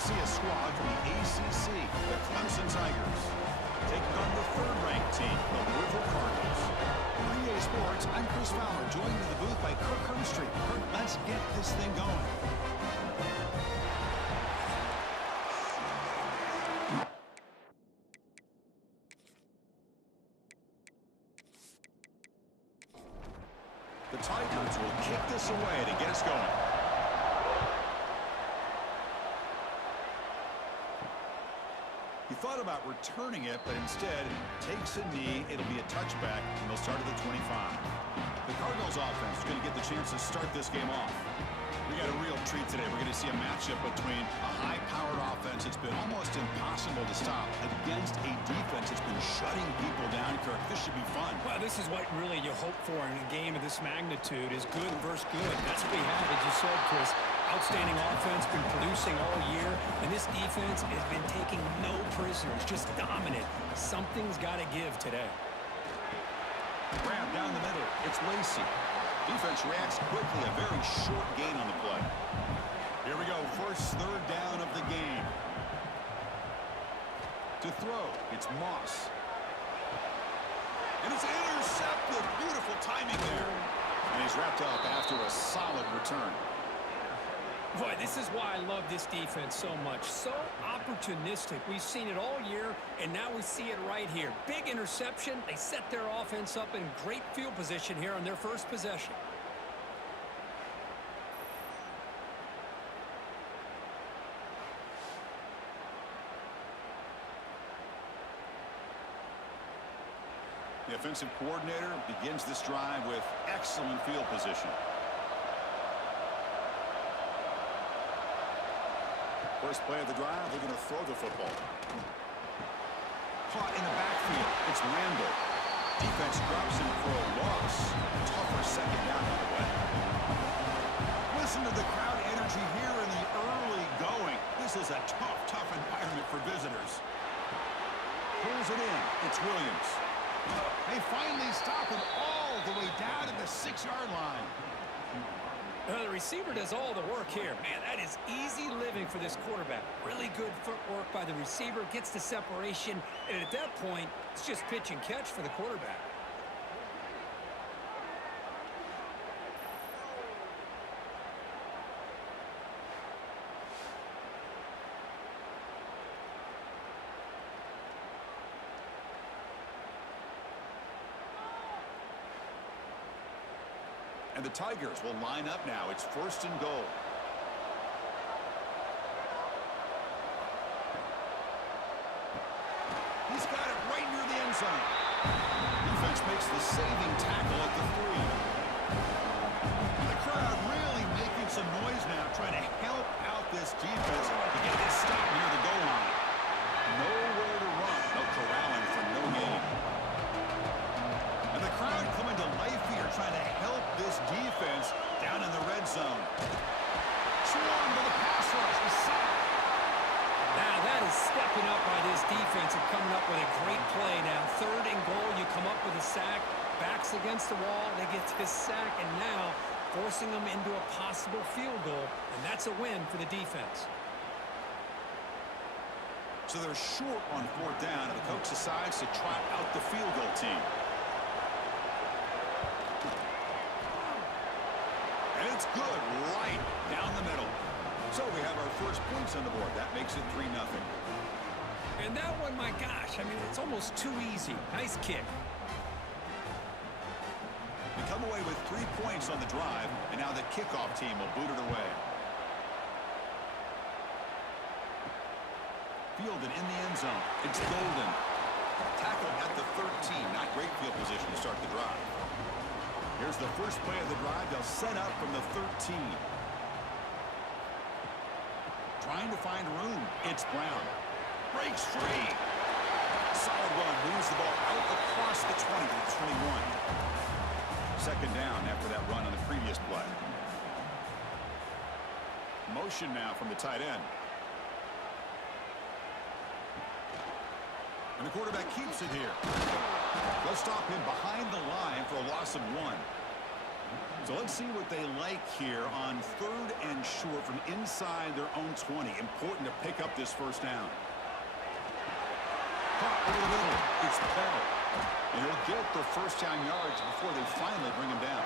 We'll see a squad from the ACC, the Clemson Tigers, taking on the third-ranked team, the Louisville Cardinals. For EA Sports, I'm Chris Fowler, joined in the booth by Kirk Hermstreet. Kirk, let's get this thing going. The Tigers will kick this away to get us going. He thought about returning it, but instead takes a knee. It'll be a touchback, and they'll start at the 25. The Cardinals offense is going to get the chance to start this game off. We got a real treat today. We're going to see a matchup between a high-powered offense that's been almost impossible to stop against a defense that's been shutting people down, Kirk. This should be fun. Well, this is what really you hope for in a game of this magnitude is good versus good. That's what we have, as you said, Chris. Outstanding offense, been producing all year, and this defense has been taking no prisoners, just dominant. Something's got to give today. Grab down the middle. It's Lacey. Defense reacts quickly. A very short gain on the play. Here we go. First third down of the game. To throw, it's Moss. And it's intercepted. Beautiful timing there. And he's wrapped up after a solid return. Boy, this is why I love this defense so much. So opportunistic. We've seen it all year, and now we see it right here. Big interception. They set their offense up in great field position here on their first possession. The offensive coordinator begins this drive with excellent field position. First play of the drive, they're going to throw the football. Caught in the backfield. It's Randall. Defense drops him for a loss. Tougher second down on the way. Listen to the crowd energy here in the early going. This is a tough environment for visitors. Pulls it in. It's Williams. They finally stop him all the way down to the 6-yard line. The receiver does all the work here. Man, that is easy living for this quarterback. Really good footwork by the receiver, gets the separation, and at that point, it's just pitch and catch for the quarterback. And the Tigers will line up now. It's first and goal. He's got it right near the end zone. Defense makes the saving tackle at the 3. The crowd really making some noise now, trying to help out this defense to get this stop near the goal line. Nowhere to run. No corralling for no gain. And the crowd coming to life here, trying to help this defense down in the red zone. Swarmed by the pass rush. The sack. Now that is stepping up by this defense and coming up with a great play. Now third and goal, you come up with a sack. Backs against the wall. They get this sack, and now forcing them into a possible field goal. And that's a win for the defense. So they're short on fourth down, and the coach decides to trot out the field goal team. And it's good right down the middle. So we have our first points on the board. That makes it 3-0. And that one, my gosh, I mean, it's almost too easy. Nice kick. We come away with 3 points on the drive, and now the kickoff team will boot it away. Fielded in the end zone. It's Golden. Tackled at the 13. Not great field position to start the drive. Here's the first play of the drive. They'll set up from the 13. Trying to find room. It's Brown. Breaks free. Solid run. Moves the ball out across the 20 to the 21. Second down after that run on the previous play. Motion now from the tight end. And the quarterback keeps it here. They'll stop him behind the line for a loss of 1. So let's see what they like here on 3rd and short from inside their own 20. Important to pick up this first down. Caught over the middle. It's Bell. And he'll get the first down yards before they finally bring him down.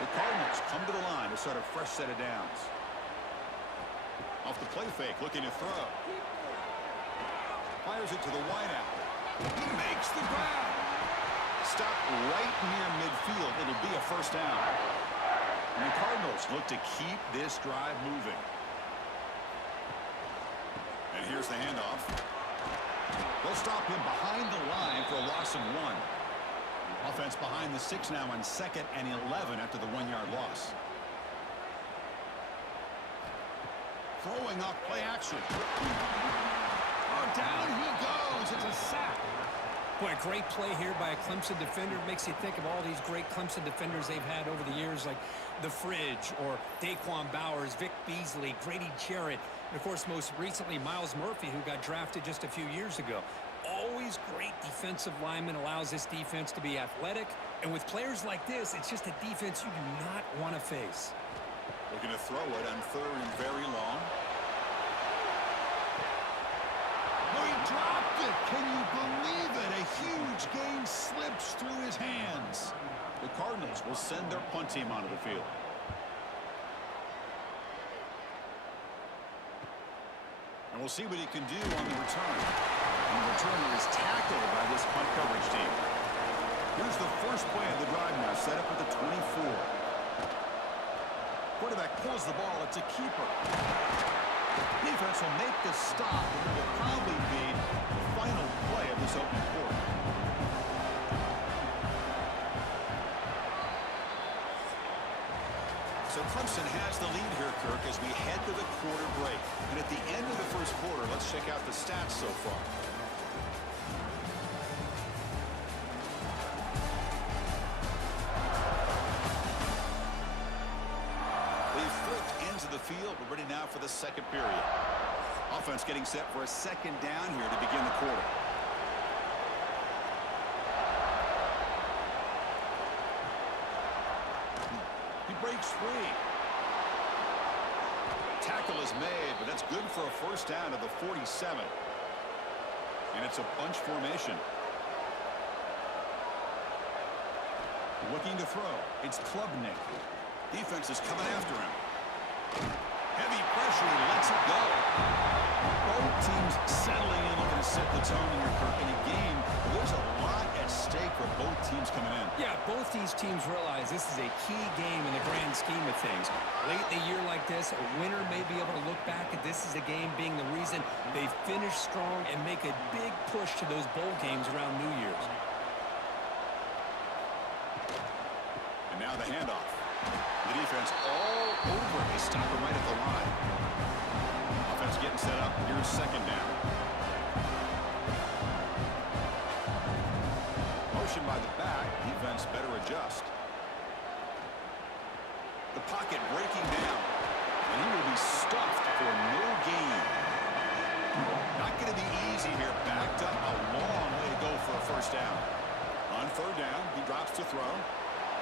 The Cardinals come to the line to start a fresh set of downs. Off the play fake, looking to throw. Fires it to the wideout. He makes the grab. Stop right near midfield. It'll be a first down. And the Cardinals look to keep this drive moving. And here's the handoff. They'll stop him behind the line for a loss of 1. Offense behind the 6 now on 2nd and 11 after the 1-yard loss. Throwing off play action. Oh, down he goes. It's a sack. Boy, a great play here by a Clemson defender. Makes you think of all these great Clemson defenders they've had over the years, like the Fridge or Daquan Bowers, Vic Beasley, Grady Jarrett, and, of course, most recently, Miles Murphy, who got drafted just a few years ago. Always great defensive lineman, allows this defense to be athletic. And with players like this, it's just a defense you do not want to face. Looking to throw it on 3rd and very long. Oh, he dropped it. Can you believe it? A huge gain slips through his hands. The Cardinals will send their punt team onto the field. And we'll see what he can do on the return. And the returner is tackled by this punt coverage team. Here's the first play of the drive now, set up at the 24. Quarterback pulls the ball. It's a keeper. Defense will make the stop, and it will probably be the final play of this opening quarter. So Clemson has the lead here, Kirk, as we head to the quarter break. And at the end of the first quarter, let's check out the stats so far. They've flipped into the field. We're ready now for the second period. Offense getting set for a second down here to begin the quarter. Breaks free. Tackle is made, but that's good for a first down to the 47. And it's a bunch formation. Looking to throw. It's Klubnik. Defense is coming after him. Heavy pressure. He lets it go. Both teams settling in, looking to set the tone here, Kirk. In a game, there's a lot at stake for both teams coming in. Yeah, both these teams realize this is a key game in the grand scheme of things. Late in a year like this, a winner may be able to look back at this as a game being the reason they finish strong and make a big push to those bowl games around New Year's. And now the handoff. The defense all over. They stop it right at the line. Offense getting set up. Here's second down. Motion by the back. Defense better adjust. The pocket breaking down. And he will be stuffed for no gain. Not going to be easy here. Backed up a long way to go for a first down. On third down, he drops to throw.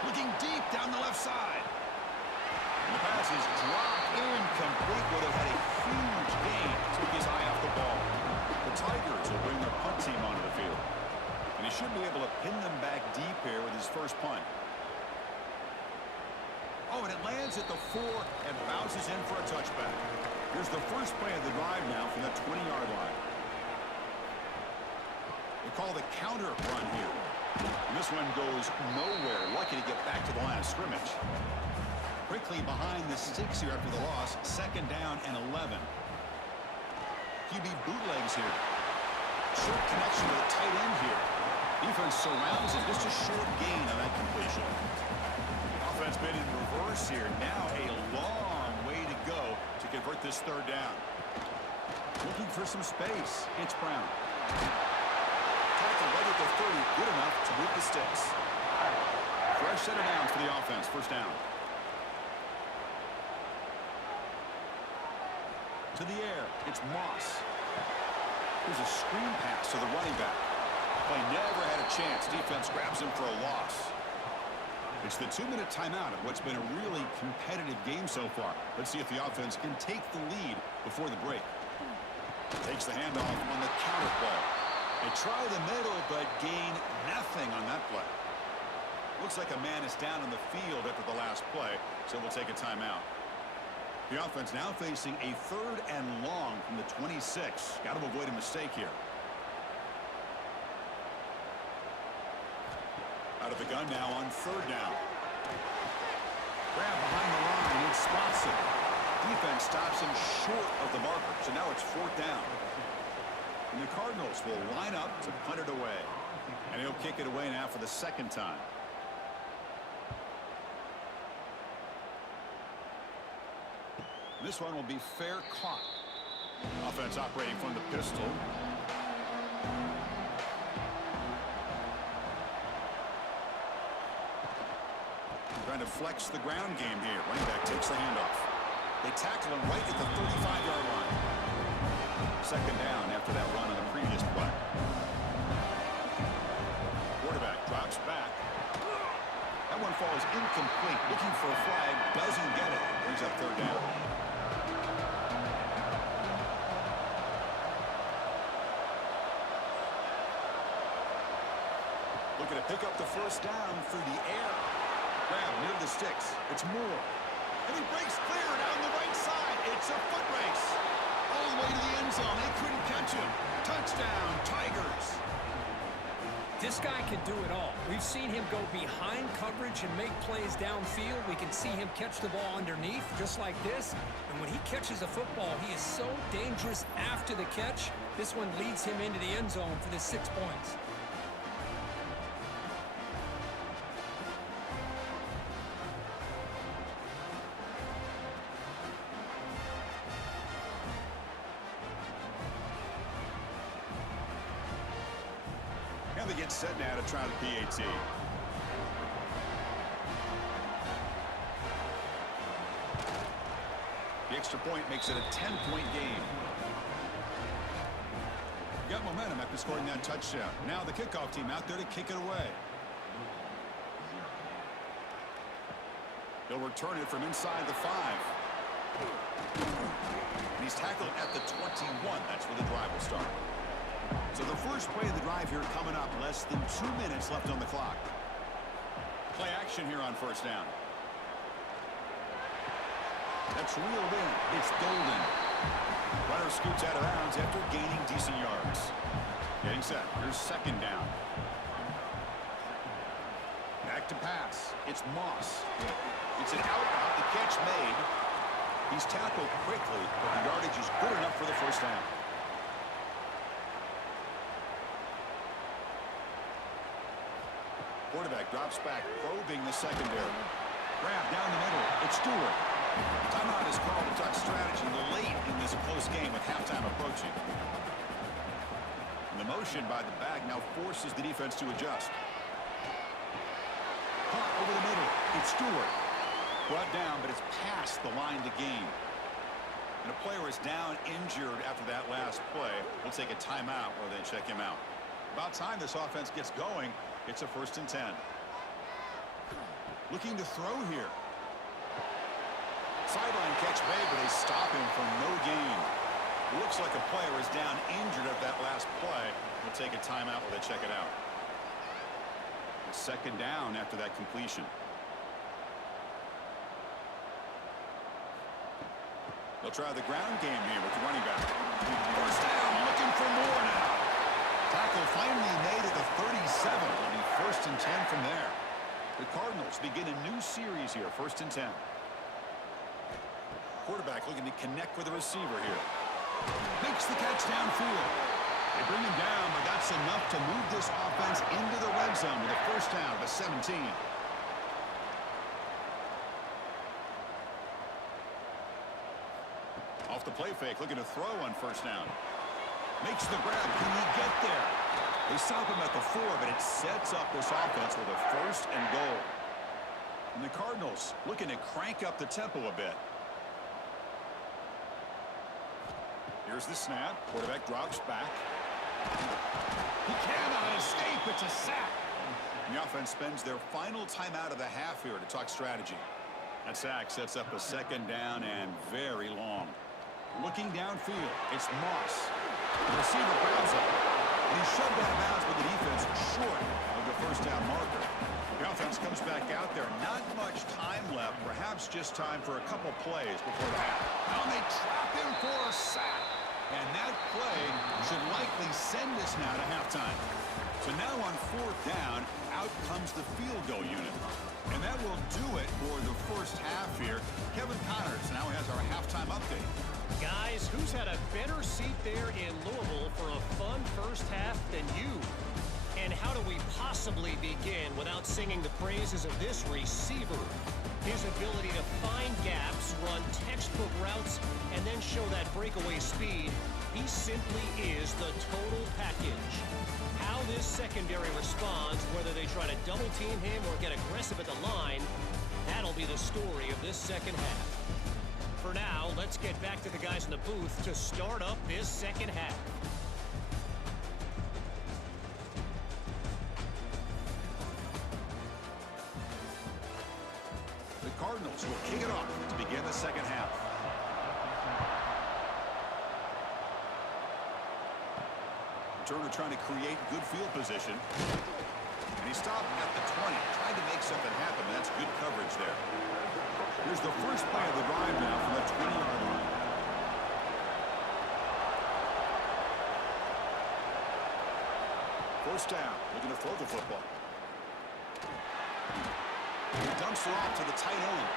Looking deep down the left side. And the pass is dropped incomplete. Would have had a huge gain. Took his eye off the ball. The Tigers will bring their punt team onto the field. And he should be able to pin them back deep here with his first punt. Oh, and it lands at the 4 and bounces in for a touchback. Here's the first play of the drive now from the 20-yard line. They call the counter run here. And this one goes nowhere. Lucky to get back to the line of scrimmage. Quickly behind the sticks here after the loss. Second down and 11. QB bootlegs here. Short connection with a tight end here. Defense surrounds it. Just a short gain on that completion. Offense made in reverse here. Now a long way to go to convert this third down. Looking for some space. It's Brown. Tackle right at the 30. Good enough to move the sticks. Fresh set of downs for the offense. First down. To the air. It's Moss. Here's a screen pass to the running back. Play never had a chance. Defense grabs him for a loss. It's the 2-minute timeout of what's been a really competitive game so far. Let's see if the offense can take the lead before the break. Takes the handoff on the counter play. They try the middle, but gain nothing on that play. Looks like a man is down on the field after the last play, so we'll take a timeout. The offense now facing a 3rd and long from the 26. Got to avoid a mistake here. Out of the gun now on 3rd down. Grab behind the line and spots it. Defense stops him short of the marker, so now it's 4th down. And the Cardinals will line up to punt it away. And he'll kick it away now for the 2nd time. This one will be fair caught. Offense operating from the pistol. Trying to flex the ground game here. Running back takes the handoff. They tackle him right at the 35-yard line. 2nd down after that run on the previous play. Quarterback drops back. That one falls incomplete. Looking for a flag. Doesn't get it. Brings up 3rd down. Looking to pick up the 1st down through the air. Grab near the sticks. It's Moore. And he breaks clear down the right side. It's a foot race. All the way to the end zone. They couldn't catch him. Touchdown, Tigers. This guy can do it all. We've seen him go behind coverage and make plays downfield. We can see him catch the ball underneath just like this. And when he catches a football, he is so dangerous after the catch. This one leads him into the end zone for the 6 points. And they get set now to try the PAT. The extra point makes it a 10-point game. Got momentum after scoring that touchdown. Now the kickoff team out there to kick it away. He'll return it from inside the 5. And he's tackled at the 21. That's where the drive will start. So the first play of the drive here coming up. Less than 2 minutes left on the clock. Play action here on 1st down. That's reeled in. It's golden. Runner scoots out of bounds after gaining decent yards. Getting set. Here's 2nd down. Back to pass. It's Moss. It's an out route. The catch made. He's tackled quickly, but the yardage is good enough for the 1st down. Quarterback drops back, probing the secondary. Grab down the middle. It's Stewart. Timeout is called to talk strategy late in this close game with halftime approaching. And the motion by the back now forces the defense to adjust. Caught over the middle. It's Stewart. Brought down, but it's past the line to gain. And a player is down injured after that last play. We'll take a timeout while they check him out. About time this offense gets going. It's a 1st and 10. Looking to throw here. Sideline catch made, but they stop him for no gain. Looks like a player is down injured at that last play. We'll take a timeout while they check it out. It's 2nd down after that completion. They'll try the ground game here with the running back. 1st down, looking for more now. Tackle finally made at the 37. It'll be 1st and 10 from there. The Cardinals begin a new series here, 1st and 10. Quarterback looking to connect with the receiver here. Makes the catch downfield. They bring him down, but that's enough to move this offense into the red zone with a 1st down to 17. Off the play fake, looking to throw on 1st down. Makes the grab. Can he get there? They stop him at the 4, but it sets up this offense with a 1st and goal. And the Cardinals looking to crank up the tempo a bit. Here's the snap. Quarterback drops back. He cannot escape. It's a sack. And the offense spends their final timeout of the half here to talk strategy. That sack sets up a second down and very long. Looking downfield, it's Moss. The receiver grabs it, and he's shoved out of bounds with the defense short of the first down marker. The offense comes back out there. Not much time left. Perhaps just time for a couple plays before the half. Now they trap him for a sack. And that play should likely send us now to halftime. So now on fourth down, out comes the field goal unit. And that will do it for the first half here. Kevin Connors now has our halftime update. Guys, who's had a better seat there in Louisville for a fun first half than you? And how do we possibly begin without singing the praises of this receiver? His ability to find gaps, run textbook routes, and then show that breakaway speed. He simply is the total package. How this secondary responds, whether they try to double team him or get aggressive at the line, that'll be the story of this second half. For now, let's get back to the guys in the booth to start up this second half. The Cardinals will kick it off to begin the second half. Turner trying to create good field position. And he stopped at the 20, trying to make something happen. That's good coverage there. Here's the first play of the drive now from the 20-yard line. First down, looking to throw the football. He dumps it off to the tight end.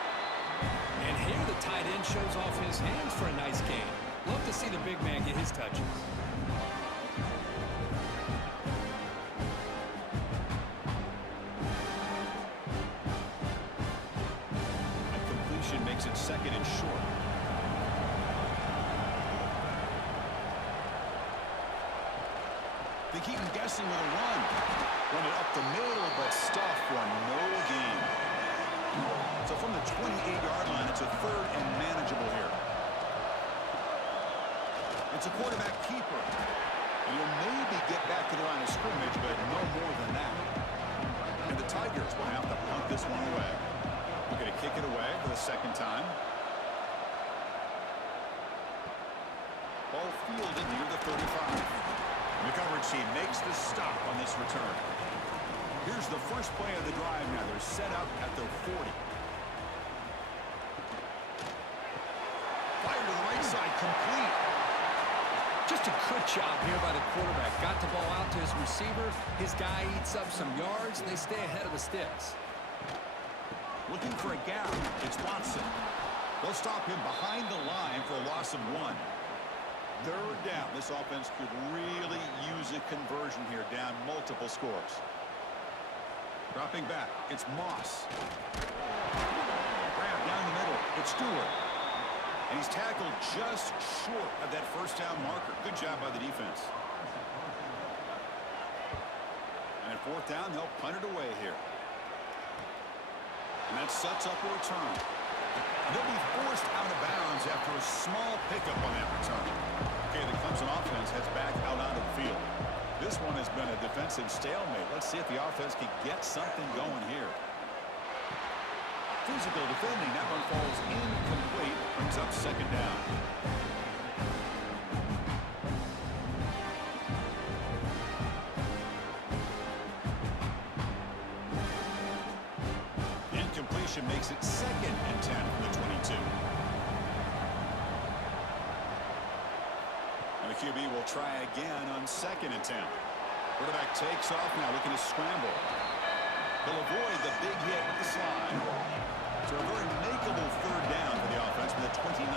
And here the tight end shows off his hands for a nice gain. Love to see the big man get his touches. Makes it second and short. They keep him guessing with a run. Run it up the middle, but stuff for no gain. So from the 28-yard line, it's a third and manageable here. It's a quarterback keeper. And he'll maybe get back to the line of scrimmage, but no more than that. And the Tigers will have to punt this one away. We're going to kick it away for the second time. Ball fielded near the 35. And the coverage team makes the stop on this return. Here's the first play of the drive now. They're set up at the 40. Fire to the right side, complete. Just a good job here by the quarterback. Got the ball out to his receiver. His guy eats up some yards, and they stay ahead of the sticks. Looking for a gap. It's Watson. They'll stop him behind the line for a loss of 1. Third down. This offense could really use a conversion here, down multiple scores. Dropping back. It's Moss. Grab down the middle. It's Stewart. And he's tackled just short of that first down marker. Good job by the defense. And at fourth down, they'll punt it away here. And that sets up a return. They'll be forced out of bounds after a small pickup on that return. Okay, the Clemson offense heads back out onto the field. This one has been a defensive stalemate. Let's see if the offense can get something going here. Physical defending. That one falls incomplete. Brings up second down. Makes it second and 10 from the 22. And the QB will try again on second and 10. Quarterback takes off now, looking to scramble. He'll avoid the big hit with the slide. So a very makeable third down for the offense with a 29.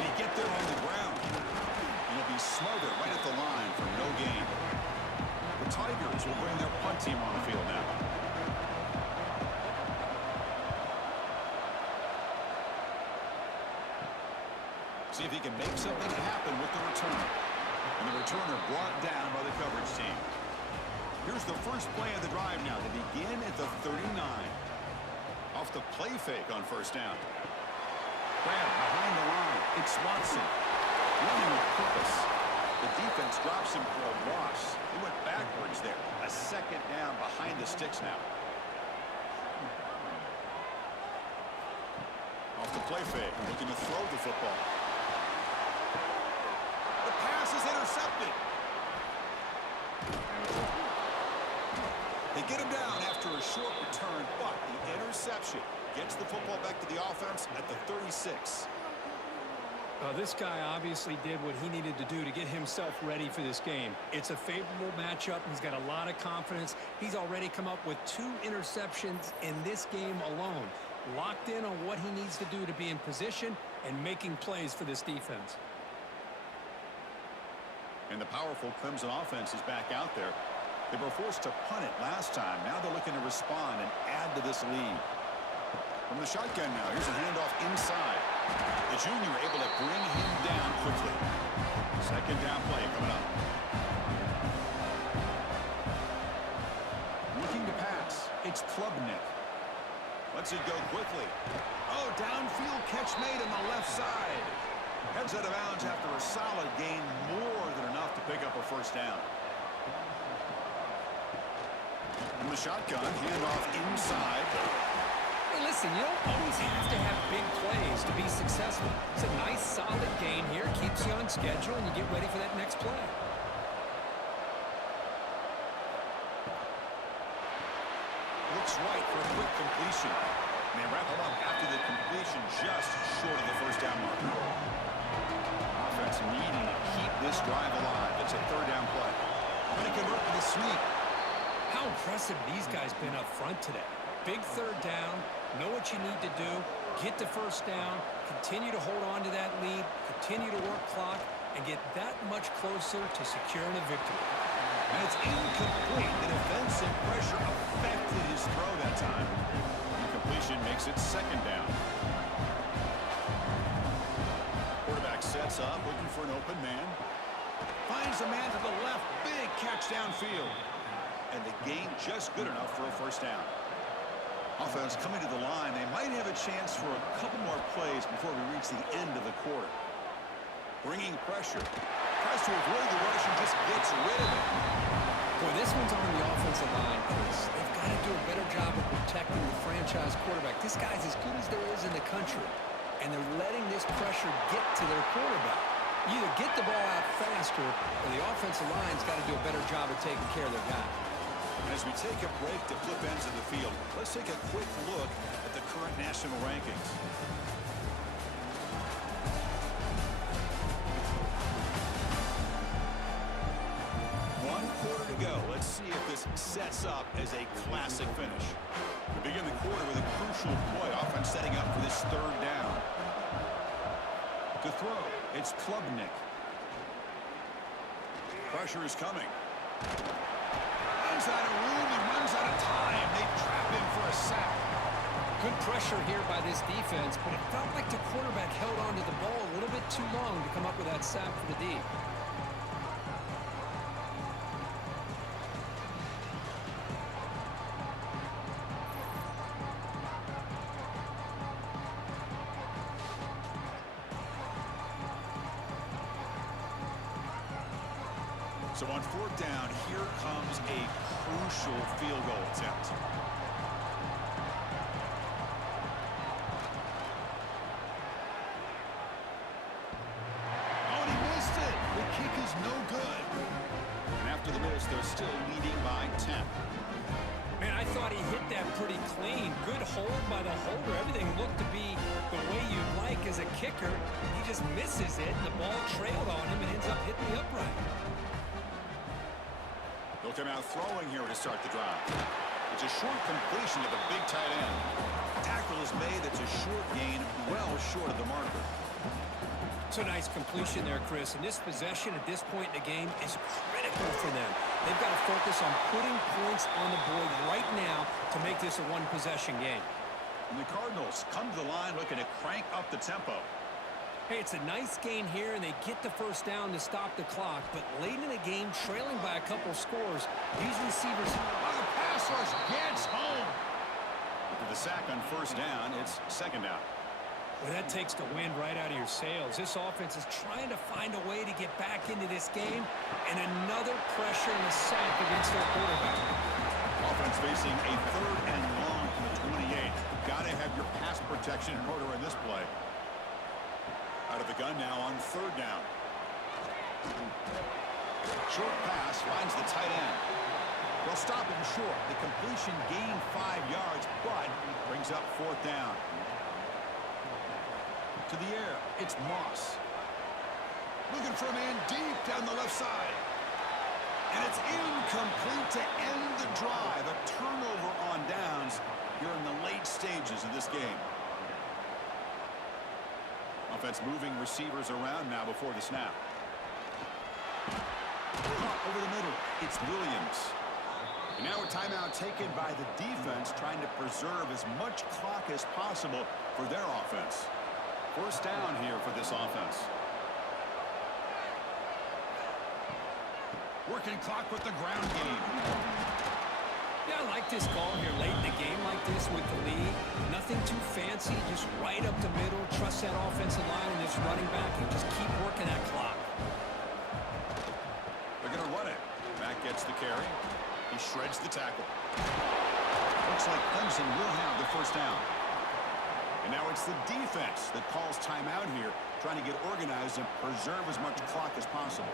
Can he get there on the ground? And he'll be smothered right at the line for no gain. The Tigers will bring their punt team on the field now. See if he can make something happen with the return. And the returner brought down by the coverage team. Here's the first play of the drive now. They begin at the 39. Off the play fake on first down. Grab behind the line. It's Watson. Running with purpose. The defense drops him for a loss. He went backwards there. A second down behind the sticks now. Off the play fake, looking to throw the football. The pass is intercepted. They get him down after a short return, but the interception gets the football back to the offense at the 36. This guy obviously did what he needed to do to get himself ready for this game. It's a favorable matchup. He's got a lot of confidence. He's already come up with 2 interceptions in this game alone. Locked in on what he needs to do to be in position and making plays for this defense. And the powerful Clemson offense is back out there. They were forced to punt it last time. Now they're looking to respond and add to this lead. From the shotgun now, here's a handoff inside. The junior able to bring him down quickly. Second down play coming up. Looking to pass. It's Klubnik. Lets it go quickly. Oh, downfield catch made on the left side. Heads out of bounds after a solid gain, more than enough to pick up a first down. From the shotgun, handoff inside. Hey, listen, you don't always have to have big plays to be successful. It's a nice, solid gain here. Keeps you on schedule, and you get ready for that next play. Looks right for a quick completion. And they wrap him up after the completion just short of the first down marker. Offense needing to keep this drive alive. It's a third down play. Going to convert to the sweep. How impressive these guys been up front today. Big third down, know what you need to do, get the first down, continue to hold on to that lead, continue to work clock, and get that much closer to securing a victory. And it's incomplete. The defensive pressure affected his throw that time. Incompletion makes it second down. Quarterback sets up, looking for an open man. Finds a man to the left. Big catch downfield. And the gain just good enough for a first down. Offense coming to the line. They might have a chance for a couple more plays before we reach the end of the quarter. Bringing pressure. Tries to avoid the rush and just gets rid of it. Boy, this one's on the offensive line, Chris. They've got to do a better job of protecting the franchise quarterback. This guy's as good as there is in the country. And they're letting this pressure get to their quarterback. You either get the ball out faster, or the offensive line's got to do a better job of taking care of their guy. As we take a break to flip ends of the field, let's take a quick look at the current national rankings. One quarter to go. Let's see if this sets up as a classic finish. We begin the quarter with a crucial play. Offense setting up for this third down. To throw, it's Klubnik. Pressure is coming. Runs out of room and runs out of time. They trap him for a sack. Good pressure here by this defense, but it felt like the quarterback held on to the ball a little bit too long to come up with that sack for the D. So on fourth down, here comes a crucial field goal attempt. Oh, and he missed it. The kick is no good. And after the miss, they're still leading by 10. Man, I thought he hit that pretty clean. Good hold by the holder. Everything looked to be the way you'd like as a kicker. He just misses it, and the ball trailed on him and ends up hitting the upright. They'll come out throwing here to start the drive. It's a short completion to the big tight end. Tackle is made. It's a short gain, well short of the marker. It's a nice completion there, Chris. And this possession at this point in the game is critical for them. They've got to focus on putting points on the board right now to make this a one-possession game. And the Cardinals come to the line looking to crank up the tempo. Hey, it's a nice gain here, and they get the first down to stop the clock. But late in the game, trailing by a couple scores, these receivers... Oh, the pass rush gets home. With the sack on first down, it's second down. Well, that takes the wind right out of your sails. This offense is trying to find a way to get back into this game, and another pressure and a sack against their quarterback. Offense facing a 3rd and long from the 28. Got to have your pass protection in order in this play. Out of the gun now on 3rd down. Short pass finds the tight end. They'll stop him short. The completion gained 5 yards, but brings up 4th down. To the air, it's Moss. Looking for a man deep down the left side. And it's incomplete to end the drive. A turnover on downs here in the late stages of this game. Offense moving receivers around now before the snap. Caught over the middle. It's Williams. And now a timeout taken by the defense, trying to preserve as much clock as possible for their offense. 1st down here for this offense. Working clock with the ground game. Yeah, I like this call here late in the game like this with the lead. Nothing too fancy, just right up the middle. Trust that offensive line and this running back and just keep working that clock. They're going to run it. Mack gets the carry. He shreds the tackle. Looks like Clemson will have the 1st down. And now it's the defense that calls timeout here, trying to get organized and preserve as much clock as possible.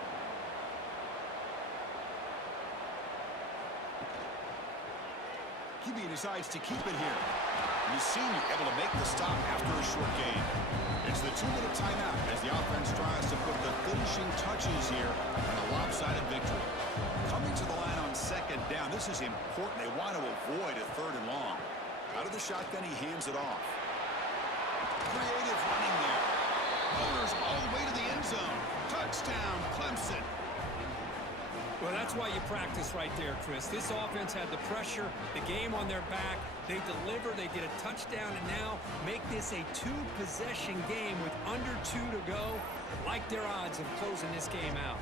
QB decides to keep it here. And the senior able to make the stop after a short gain. It's the 2-minute timeout as the offense tries to put the finishing touches here on a lopsided victory. Coming to the line on 2nd down. This is important. They want to avoid a 3rd and long. Out of the shotgun, he hands it off. Creative running there. Motors all the way to the end zone. Touchdown, Clemson. Well, that's why you practice right there, Chris. This offense had the pressure, the game on their back. They deliver, they get a touchdown, and now make this a 2-possession game with under 2 to go. Like their odds of closing this game out.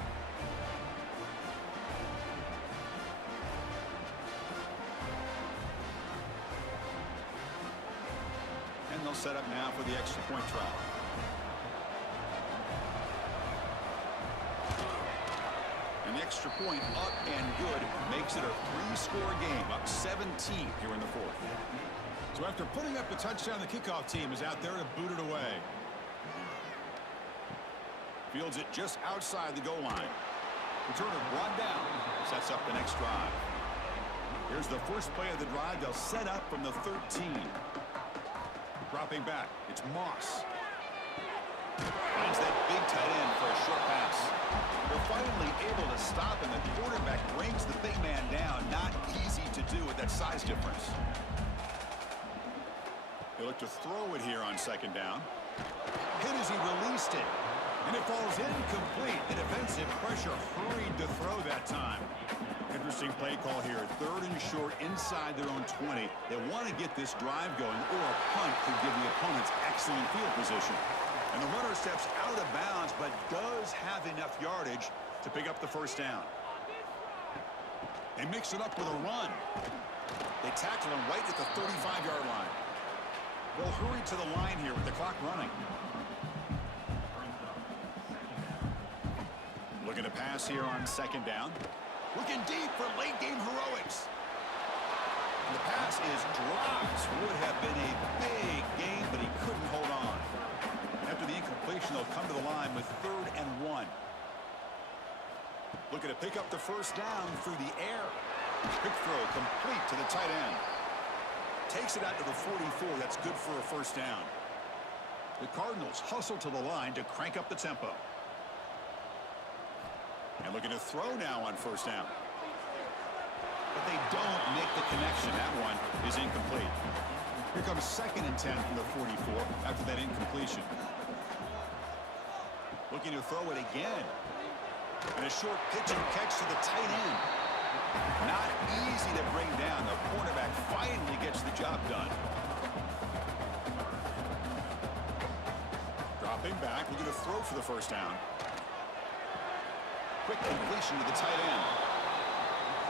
And they'll set up now for the extra point try. And the extra point up and good makes it a 3-score game, up 17 here in the 4th. So after putting up a touchdown, the kickoff team is out there to boot it away. Fields it just outside the goal line. Returner brought down, sets up the next drive. Here's the first play of the drive. They'll set up from the 13. Dropping back, it's Moss. Finds that big tight end for a short pass. They're finally able to stop, and the quarterback brings the big man down. Not easy to do with that size difference. They look to throw it here on 2nd down. Hit as he released it. And it falls incomplete. The defensive pressure hurried to throw that time. Interesting play call here. 3rd and short inside their own 20. They want to get this drive going, or a punt could give the opponents excellent field position. And the runner steps out of bounds, but does have enough yardage to pick up the 1st down. They mix it up with a run. They tackle him right at the 35-yard line. They'll hurry to the line here with the clock running. Looking to pass here on 2nd down. Looking deep for late-game heroics. And the pass is dropped. Would have been a big game, but he couldn't hold on. After the incompletion, they'll come to the line with 3rd and 1. Looking to pick up the 1st down through the air. Quick throw complete to the tight end. Takes it out to the 44. That's good for a 1st down. The Cardinals hustle to the line to crank up the tempo. And looking to throw now on 1st down. But they don't make the connection. That one is incomplete. Here comes 2nd and 10 from the 44 after that incompletion. Looking to throw it again. And a short pitch and catch to the tight end. Not easy to bring down. The cornerback finally gets the job done. Dropping back, looking to throw for the 1st down. Quick completion to the tight end.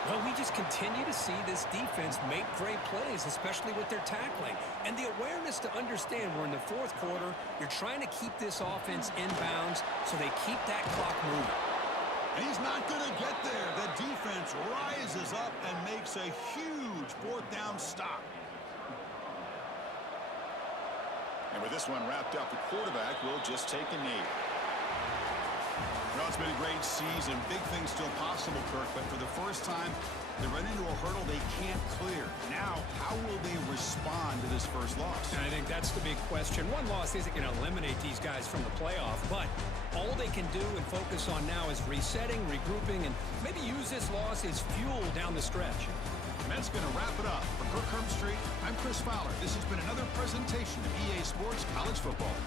Well, we just continue to see this defense make great plays, especially with their tackling. And the awareness to understand we're in the fourth quarter, you're trying to keep this offense in bounds so they keep that clock moving. And he's not going to get there. The defense rises up and makes a huge fourth down stop. And with this one wrapped up, the quarterback will just take a knee. Well, it's been a great season. Big things still possible, Kirk, but for the first time, they run into a hurdle they can't clear. Now, how will they respond to this first loss? And I think that's the big question. One loss isn't going to eliminate these guys from the playoff, but all they can do and focus on now is resetting, regrouping, and maybe use this loss as fuel down the stretch. And that's going to wrap it up. For Kirk Herbstreit, I'm Chris Fowler. This has been another presentation of EA Sports College Football.